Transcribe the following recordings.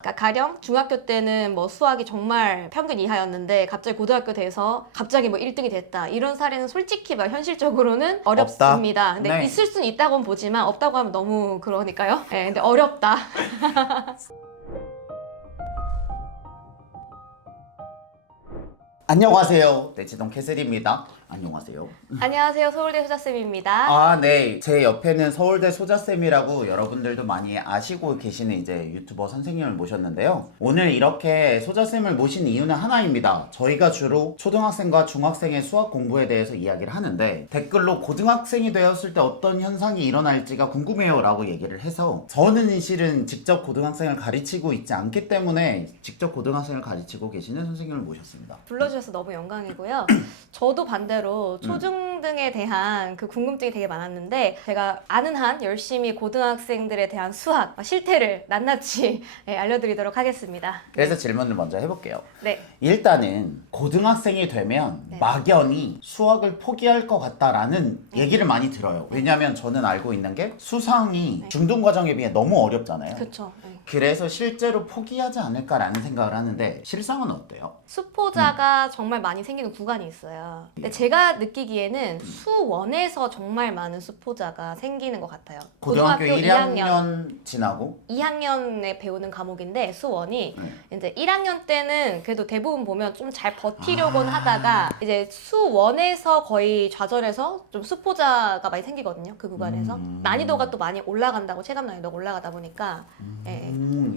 그러니까 가령 중학교 때는 뭐 수학이 정말 평균 이하였는데 갑자기 고등학교 돼서 갑자기 뭐 1등이 됐다. 이런 사례는 솔직히 말 현실적으로는 어렵습니다. 근데 네. 있을 수는 있다고는 보지만 없다고 하면 너무 그러니까요. 네, 근데 어렵다. 안녕하세요. 내치동 캐슬입니다. 안녕하세요. 안녕하세요. 서울대 소자쌤입니다. 아, 네. 제 옆에는 서울대 소자쌤이라고 여러분들도 많이 아시고 계시는 이제 유튜버 선생님을 모셨는데요. 오늘 이렇게 소자쌤을 모신 이유는 하나입니다. 저희가 주로 초등학생과 중학생의 수학 공부에 대해서 이야기를 하는데 댓글로 고등학생이 되었을 때 어떤 현상이 일어날지가 궁금해요 라고 얘기를 해서 저는 실은 직접 고등학생을 가르치고 있지 않기 때문에 직접 고등학생을 가르치고 계시는 선생님을 모셨습니다. 불러주셔서 너무 영광이고요. 저도 반대로 초중등에 대한 그 궁금증이 되게 많았는데 제가 아는 한 열심히 고등학생들에 대한 수학 실태를 낱낱이 알려드리도록 하겠습니다. 그래서 질문을 먼저 해볼게요. 네. 일단은 고등학생이 되면 네. 막연히 수학을 포기할 것 같다라는 얘기를 많이 들어요. 왜냐하면 저는 알고 있는 게 수상이 네. 중등 과정에 비해 너무 어렵잖아요. 그렇죠. 그래서 실제로 포기하지 않을까라는 생각을 하는데 실상은 어때요? 수포자가 정말 많이 생기는 구간이 있어요. 근데 제가 느끼기에는 수원에서 정말 많은 수포자가 생기는 것 같아요. 고등학교 1학년 지나고 2학년에 배우는 과목인데 수원이 네. 이제 1학년 때는 그래도 대부분 보면 좀 잘 버티려고는 하다가 이제 수원에서 거의 좌절해서 좀 수포자가 많이 생기거든요. 그 구간에서 난이도가 또 많이 올라간다고 체감 난이도가 올라가다 보니까 예.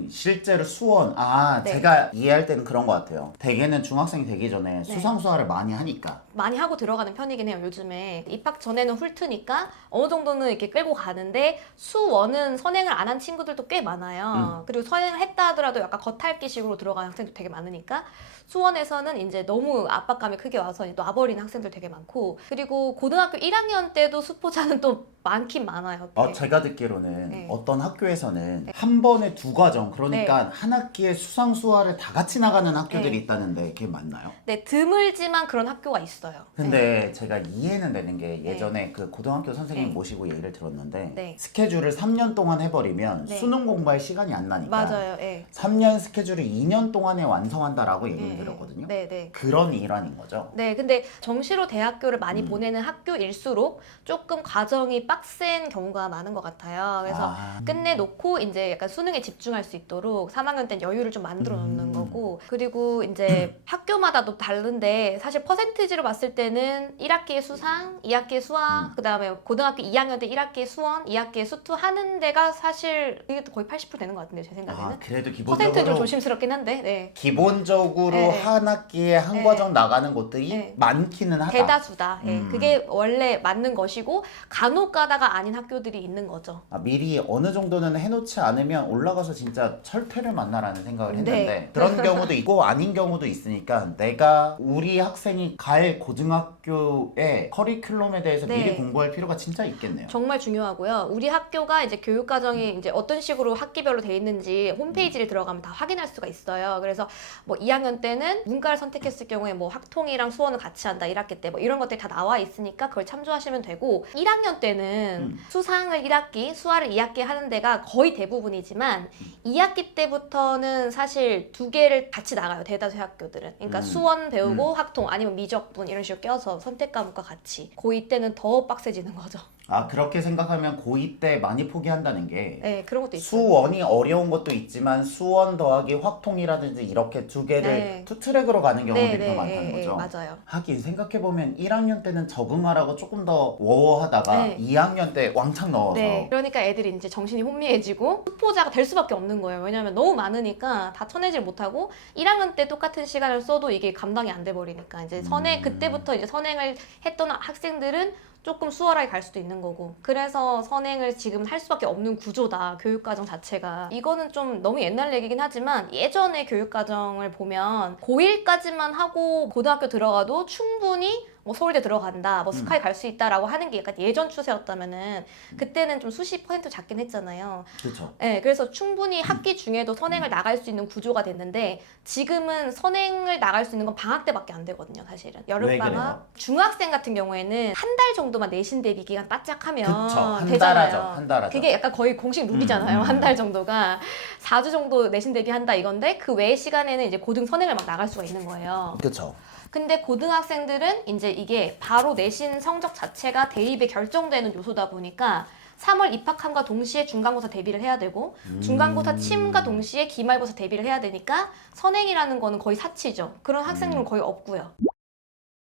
실제로 수원 네. 제가 이해할 때는 그런 것 같아요. 대개는 중학생이 되기 전에 수상수화를 많이 하니까 많이 하고 들어가는 편이긴 해요. 요즘에 입학 전에는 훑으니까 어느 정도는 이렇게 끌고 가는데 수원은 선행을 안 한 친구들도 꽤 많아요. 그리고 선행을 했다 하더라도 약간 겉핥기식으로 들어가는 학생도 되게 많으니까 수원에서는 이제 너무 압박감이 크게 와서 놔버리는 학생들 되게 많고, 그리고 고등학교 1학년 때도 수포자는 또 많긴 많아요. 제가 듣기로는 네. 어떤 학교에서는 한 번에 두 과정, 그러니까 한 학기에 수상수화를 다 같이 나가는 학교들이 있다는데 그게 맞나요? 네, 드물지만 그런 학교가 있어요. 근데 제가 이해는 되는 게 예전에 그 고등학교 선생님 모시고 얘기를 들었는데 네. 스케줄을 3년 동안 해버리면 네. 수능 공부할 시간이 안 나니까 맞아요. 예. 3년 스케줄을 2년 동안에 완성한다라고 얘기를 들었거든요. 네. 그런 일환인 거죠. 네, 근데 정시로 대학교를 많이 보내는 학교일수록 조금 과정이 빡센 경우가 많은 것 같아요. 그래서 끝내놓고 이제 약간 수능에 집중할 수 있도록 3학년 때는 여유를 좀 만들어 놓는 거고, 그리고 이제 학교마다도 다른데 사실 퍼센티지로 봤을 때는 1학기에 수상, 2학기에 수학, 그 다음에 고등학교 2학년 때 1학기에 수원, 2학기에 수투 하는 데가 사실 이게 거의 80% 되는 것 같은데요, 제 생각에는. 그래도 퍼센트 좀 기본적으로 조심스럽긴 한데. 네. 기본적으로 네. 한 학기에 한 네. 과정 나가는 곳들이 네. 많기는 하다. 대다수다. 예, 그게 원래 맞는 것이고 간혹 가다가 아닌 학교들이 있는 거죠. 미리 어느 정도는 해놓지 않으면 올라가서 진짜 철퇴를 만나라는 생각을 했는데 네. 그런 경우도 있고 아닌 경우도 있으니까 내가 우리 학생이 갈 고등학교의 커리큘럼에 대해서 네. 미리 공부할 필요가 진짜 있겠네요. 정말 중요하고요. 우리 학교가 이제 교육 과정이 이제 어떤 식으로 학기별로 돼 있는지 홈페이지를 들어가면 다 확인할 수가 있어요. 그래서 뭐 2학년 때는 문과를 선택했을 경우에 뭐 학통이랑 수원을 같이 한다 1학기 때 뭐 이런 것들이 다 나와 있으니까 그걸 참조하시면 되고, 1학년 때는 수상을 1학기, 수화를 2학기 하는 데가 거의 대부분이지만 2학기 때부터는 사실 두 개를 같이 나가요. 대다수 학교들은. 그러니까 수원 배우고 학통 아니면 미적분 이런 식으로 껴서 선택 과목과 같이. 고2 때는 더 빡세지는 거죠. 그렇게 생각하면 고2 때 많이 포기한다는 게 네, 그런 것도 있어요. 수원이 어려운 것도 있지만 수원 더하기 확통이라든지 이렇게 두 개를 투트랙으로 가는 경우들이 더 많다는 거죠. 맞아요. 하긴 생각해보면 1학년 때는 적응하라고 조금 더 워워하다가 2학년 때 왕창 넣어서 네, 그러니까 애들이 이제 정신이 혼미해지고 수포자가 될 수밖에 없는 거예요. 왜냐하면 너무 많으니까 다 쳐내질 못하고 1학년 때 똑같은 시간을 써도 이게 감당이 안 돼 버리니까 이제 그때부터 이제 선행을 했던 학생들은 조금 수월하게 갈 수도 있는 거고, 그래서 선행을 지금 할 수밖에 없는 구조다, 교육과정 자체가. 이거는 좀 너무 옛날 얘기긴 하지만 예전의 교육과정을 보면 고1까지만 하고 고등학교 들어가도 충분히 뭐 서울대 들어간다, 뭐 스카이 갈 수 있다라고 하는 게 약간 예전 추세였다면은 그때는 좀 수십 퍼센트 작긴 했잖아요. 그렇죠. 네, 그래서 충분히 학기 중에도 선행을 나갈 수 있는 구조가 됐는데 지금은 선행을 나갈 수 있는 건 방학 때밖에 안 되거든요, 사실은. 왜 여름방학. 그래요? 중학생 같은 경우에는 한 달 정도만 내신 대비 기간 바짝 하면 그쵸. 한 달 되잖아요. 하죠. 한 달 하죠. 그게 약간 거의 공식 룰이잖아요, 한 달 정도가. 4주 정도 내신 대비한다 이건데 그 외의 시간에는 이제 고등 선행을 막 나갈 수가 있는 거예요. 그렇죠. 근데 고등학생들은 이제 이게 바로 내신 성적 자체가 대입에 결정되는 요소다 보니까 3월 입학함과 동시에 중간고사 대비를 해야 되고 중간고사 침과 동시에 기말고사 대비를 해야 되니까 선행이라는 거는 거의 사치죠. 그런 학생들은 거의 없고요.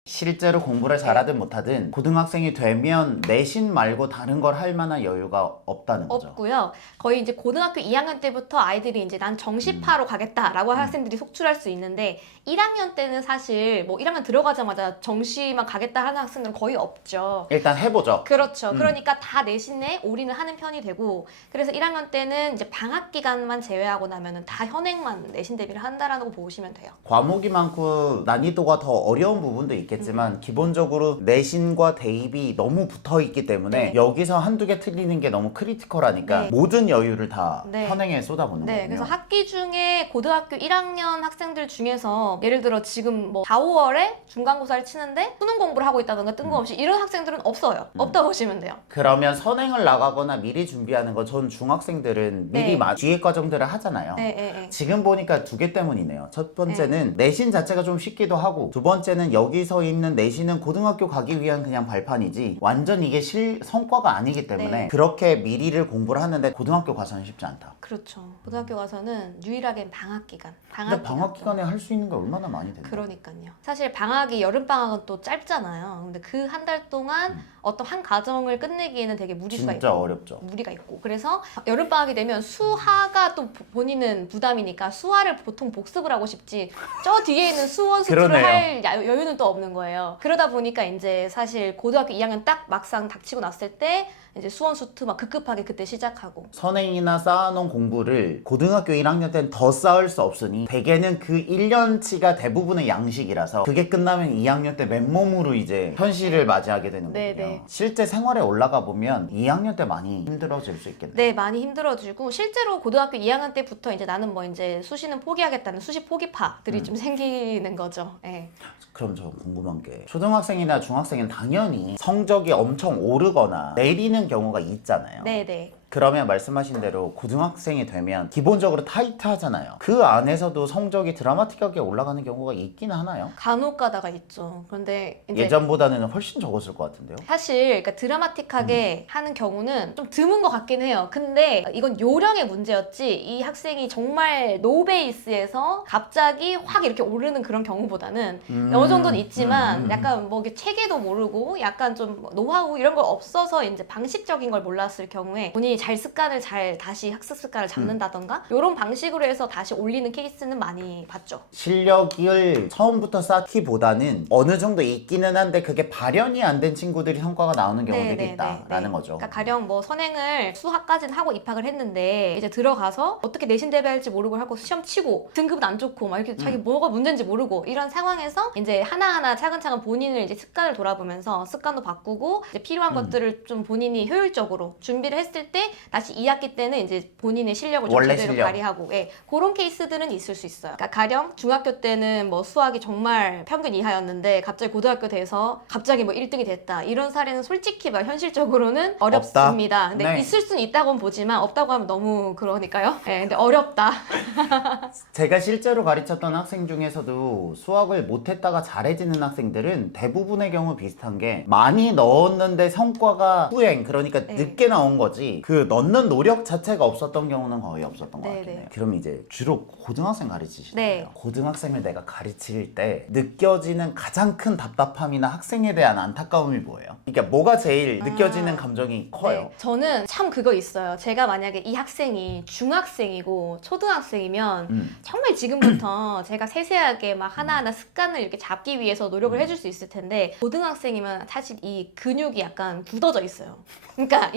실제로 공부를 잘하든 못하든 고등학생이 되면 내신 말고 다른 걸 할 만한 여유가 없다는 거죠. 없고요. 거의 이제 고등학교 2학년 때부터 아이들이 이제 난 정시파로 가겠다라고 할 학생들이 속출할 수 있는데 1학년 때는 사실 뭐 1학년 들어가자마자 정시만 가겠다 하는 학생들은 거의 없죠. 일단 해보죠. 그렇죠. 그러니까 다 내신에 올인을 하는 편이 되고 그래서 1학년 때는 이제 방학 기간만 제외하고 나면은 다 현행만 내신 대비를 한다라고 보시면 돼요. 과목이 많고 난이도가 더 어려운 부분도 있겠지만 기본적으로 내신과 대입이 너무 붙어 있기 때문에 네. 여기서 한두 개 틀리는 게 너무 크리티컬하니까 네. 모든 여유를 다 네. 현행에 쏟아붓는 네, 거군요. 그래서 학기 중에 고등학교 1학년 학생들 중에서 예를 들어 지금 뭐 4, 5월에 중간고사를 치는데 수능 공부를 하고 있다든가 뜬금없이 이런 학생들은 없어요. 없다 보시면 돼요. 그러면 선행을 나가거나 미리 준비하는 거 전 중학생들은 미리 네. 뒤에 과정들을 하잖아요. 네, 네, 네. 지금 보니까 두 개 때문이네요. 첫 번째는 내신 자체가 좀 쉽기도 하고 두 번째는 여기서 있는 내신은 고등학교 가기 위한 그냥 발판이지 완전 이게 성과가 아니기 때문에 네. 그렇게 미리를 공부를 하는데 고등학교 가서는 쉽지 않다. 그렇죠. 고등학교 가서는 유일하게 방학 기간. 근데 방학 기간에 할 수 있는 게 얼마나 많이 되나? 그러니까요. 사실 방학이 여름 방학은 또 짧잖아요. 근데 그 한 달 동안 어떤 한 과정을 끝내기에는 되게 무리수가 진짜 있고 어렵죠. 무리가 있고 그래서 여름 방학이 되면 수화가 또 본인은 부담이니까 수화를 보통 복습을 하고 싶지 저 뒤에 있는 수원 수투를 그러네요. 할 여유는 또 없는 거예요. 그러다 보니까 이제 사실 고등학교 2학년 딱 막상 닥치고 났을 때 이제 수원 수투 막 급급하게 그때 시작하고 선행이나 쌓아놓은 공부를 고등학교 1학년 때는 더 쌓을 수 없으니 대개는 그 1년치가 대부분의 양식이라서 그게 끝나면 2학년 때 맨몸으로 이제 현실을 맞이하게 되는 네, 거군요. 네. 실제 생활에 올라가 보면 2학년 때 많이 힘들어질 수 있겠네요. 네, 많이 힘들어지고 실제로 고등학교 2학년 때부터 이제 나는 뭐 이제 수시는 포기하겠다는 수시 포기파들이 좀 생기는 거죠. 예. 그럼 저 궁금한 게 초등학생이나 중학생은 당연히 성적이 엄청 오르거나 내리는 경우가 있잖아요. 네, 네. 그러면 말씀하신 대로 고등학생이 되면 기본적으로 타이트하잖아요. 그 안에서도 성적이 드라마틱하게 올라가는 경우가 있긴 하나요? 간혹 가다가 있죠. 그런데 이제 예전보다는 훨씬 적었을 것 같은데요. 사실 그러니까 드라마틱하게 하는 경우는 좀 드문 것 같긴 해요. 근데 이건 요령의 문제였지 이 학생이 정말 노베이스에서 갑자기 확 이렇게 오르는 그런 경우보다는 어느 정도는 있지만 약간 뭐 이게 체계도 모르고 약간 좀 노하우 이런 거 없어서 이제 방식적인 걸 몰랐을 경우에 본인이 잘 습관을 잘 다시 학습 습관을 잡는다던가 이런 방식으로 해서 다시 올리는 케이스는 많이 봤죠. 실력을 처음부터 쌓기보다는 어느 정도 있기는 한데 그게 발현이 안 된 친구들이 성과가 나오는 경우들이 있다라는 거죠. 그러니까 가령 뭐 선행을 수학까지는 하고 입학을 했는데 이제 들어가서 어떻게 내신 대비할지 모르고 하고 시험 치고 등급은 안 좋고 막 이렇게 자기 뭐가 문제인지 모르고 이런 상황에서 이제 하나하나 차근차근 본인을 이제 습관을 돌아보면서 습관도 바꾸고 이제 필요한 것들을 좀 본인이 효율적으로 준비를 했을 때 다시 2학기 때는 이제 본인의 실력을 좀 원래 제대로 실력. 발휘하고 예, 그런 케이스들은 있을 수 있어요. 그러니까 가령 중학교 때는 뭐 수학이 정말 평균 이하였는데 갑자기 고등학교 돼서 갑자기 뭐 1등이 됐다. 이런 사례는 솔직히 말 현실적으로는 어렵습니다. 근데 네. 있을 수는 있다고는 보지만 없다고 하면 너무 그러니까요. 예, 근데 어렵다. 제가 실제로 가르쳤던 학생 중에서도 수학을 못했다가 잘해지는 학생들은 대부분의 경우 비슷한 게 많이 넣었는데 성과가 후행 그러니까 네. 늦게 나온 거지 그 넣는 노력 자체가 없었던 경우는 거의 없었던 것 네, 같긴 해요. 네. 그럼 이제 주로 고등학생 가르치시잖아요. 네. 고등학생을 내가 가르칠 때 느껴지는 가장 큰 답답함이나 학생에 대한 안타까움이 뭐예요? 그러니까 뭐가 제일 느껴지는 감정이 커요? 네, 저는 참 그거 있어요. 제가 만약에 이 학생이 중학생이고 초등학생이면 정말 지금부터 제가 세세하게 막 하나하나 습관을 이렇게 잡기 위해서 노력을 해줄 수 있을 텐데 고등학생이면 사실 이 근육이 약간 굳어져 있어요. 그러니까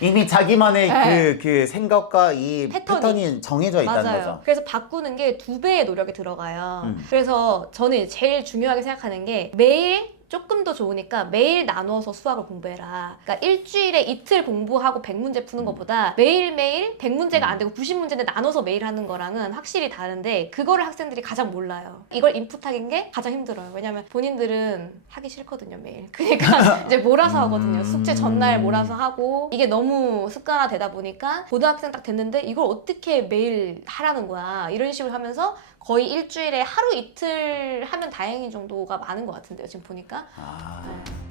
이미 자기만의 네. 그 생각과 이 패턴이. 패턴이 정해져 있다는 맞아요. 거죠. 그래서 바꾸는 게 2배의 노력이 들어가요. 그래서 저는 제일 중요하게 생각하는 게 매일 조금 더 좋으니까 매일 나눠서 수학을 공부해라. 그러니까 일주일에 이틀 공부하고 100문제 푸는 것보다 매일매일 100문제가 안 되고 90문제인데 나눠서 매일 하는 거랑은 확실히 다른데 그거를 학생들이 가장 몰라요. 이걸 인풋하는 게 가장 힘들어요. 왜냐면 본인들은 하기 싫거든요, 매일. 그러니까 이제 몰아서 하거든요. 숙제 전날 몰아서 하고 이게 너무 습관화되다 보니까 고등학생 딱 됐는데 이걸 어떻게 매일 하라는 거야. 이런 식으로 하면서 거의 일주일에 하루 이틀 하면 다행인 정도가 많은 것 같은데요, 지금 보니까. 아.